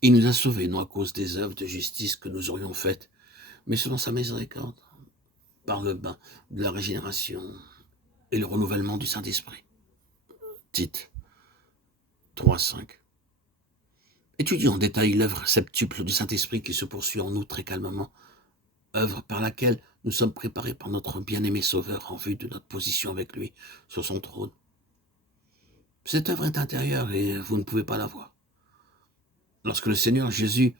Il nous a sauvés, non à cause des œuvres de justice que nous aurions faites, mais selon sa miséricorde, par le bain de la régénération et le renouvellement du Saint-Esprit. Tite 3,5. Étudions en détail l'œuvre septuple du Saint-Esprit qui se poursuit en nous très calmement, œuvre par laquelle nous sommes préparés par notre bien-aimé Sauveur en vue de notre position avec lui sur son trône. Cette œuvre est intérieure et vous ne pouvez pas la voir. Lorsque le Seigneur Jésus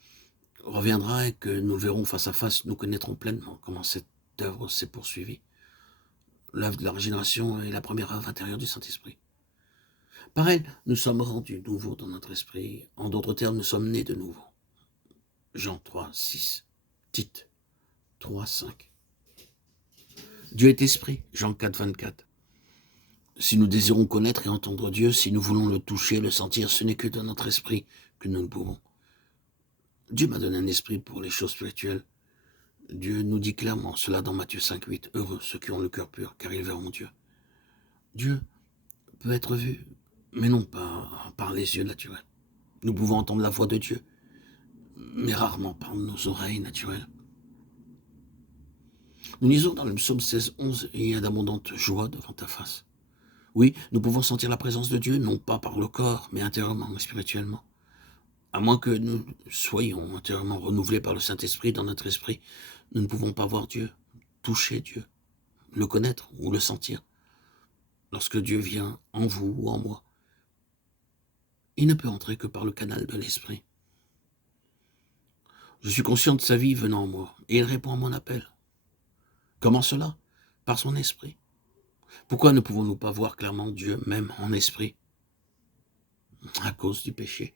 reviendra et que nous le verrons face à face, nous connaîtrons pleinement comment cette œuvre s'est poursuivie. L'œuvre de la régénération est la première œuvre intérieure du Saint-Esprit. Par elle, nous sommes rendus nouveaux dans notre esprit. En d'autres termes, nous sommes nés de nouveau. Jean 3, 6. Tite 3, 5. Dieu est esprit. Jean 4, 24. Si nous désirons connaître et entendre Dieu, si nous voulons le toucher, le sentir, ce n'est que dans notre esprit que nous le pouvons. Dieu m'a donné un esprit pour les choses spirituelles. Dieu nous dit clairement cela dans Matthieu 5, 8. Heureux ceux qui ont le cœur pur, car ils verront Dieu. Dieu peut être vu, mais non pas par les yeux naturels. Nous pouvons entendre la voix de Dieu, mais rarement par nos oreilles naturelles. Nous lisons dans le psaume 16, 11, il y a d'abondantes joies devant ta face. Oui, nous pouvons sentir la présence de Dieu, non pas par le corps, mais intérieurement et spirituellement. À moins que nous soyons intérieurement renouvelés par le Saint-Esprit dans notre esprit, nous ne pouvons pas voir Dieu, toucher Dieu, le connaître ou le sentir. Lorsque Dieu vient en vous ou en moi, il ne peut entrer que par le canal de l'esprit. Je suis conscient de sa vie venant en moi, et il répond à mon appel. Comment cela? Par son esprit. Pourquoi ne pouvons-nous pas voir clairement Dieu, même en esprit? À cause du péché.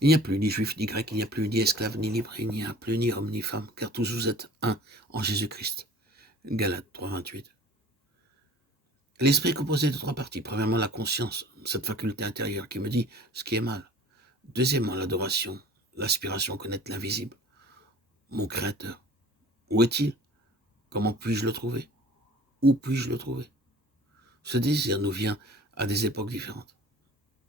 Il n'y a plus ni juif ni grec, il n'y a plus ni esclave ni libre, il n'y a plus ni homme ni femme, car tous vous êtes un en Jésus-Christ. Galates 3, 28. L'esprit est composé de trois parties. Premièrement, la conscience, cette faculté intérieure qui me dit ce qui est mal. Deuxièmement, l'adoration, l'aspiration à connaître l'invisible. Mon Créateur. Où est-il? Comment puis-je le trouver? Où puis-je le trouver? Ce désir nous vient à des époques différentes.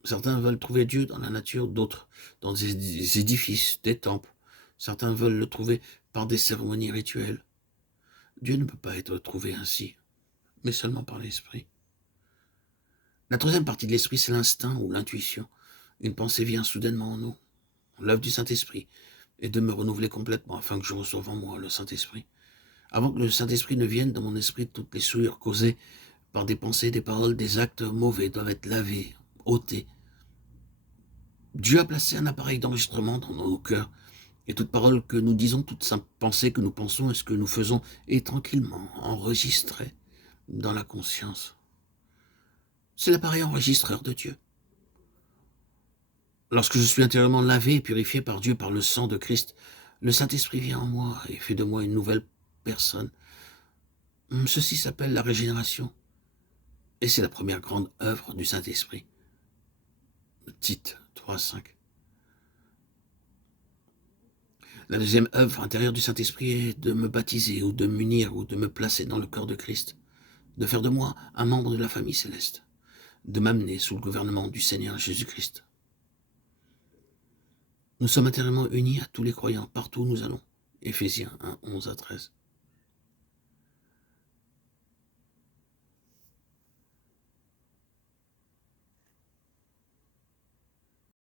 Certains veulent trouver Dieu dans la nature, d'autres dans des édifices, des temples. Certains veulent le trouver par des cérémonies rituelles. Dieu ne peut pas être trouvé ainsi, mais seulement par l'esprit. La troisième partie de l'esprit, c'est l'instinct ou l'intuition. Une pensée vient soudainement en nous. L'œuvre du Saint-Esprit est de me renouveler complètement afin que je reçoive en moi le Saint-Esprit. Avant que le Saint-Esprit ne vienne dans mon esprit, toutes les souillures causées par des pensées, des paroles, des actes mauvais doivent être lavées, ôtées. Dieu a placé un appareil d'enregistrement dans nos cœurs, et toute parole que nous disons, toute simple pensée que nous pensons et ce que nous faisons est tranquillement enregistrée dans la conscience. C'est l'appareil enregistreur de Dieu. Lorsque je suis intérieurement lavé et purifié par Dieu par le sang de Christ, le Saint-Esprit vient en moi et fait de moi une nouvelle personne. Ceci s'appelle la régénération. Et c'est la première grande œuvre du Saint-Esprit. Tite 3, 5. La deuxième œuvre intérieure du Saint-Esprit est de me baptiser ou de m'unir ou de me placer dans le corps de Christ, de faire de moi un membre de la famille céleste, de m'amener sous le gouvernement du Seigneur Jésus-Christ. Nous sommes intérieurement unis à tous les croyants, partout où nous allons. Éphésiens 1, 11 à 13.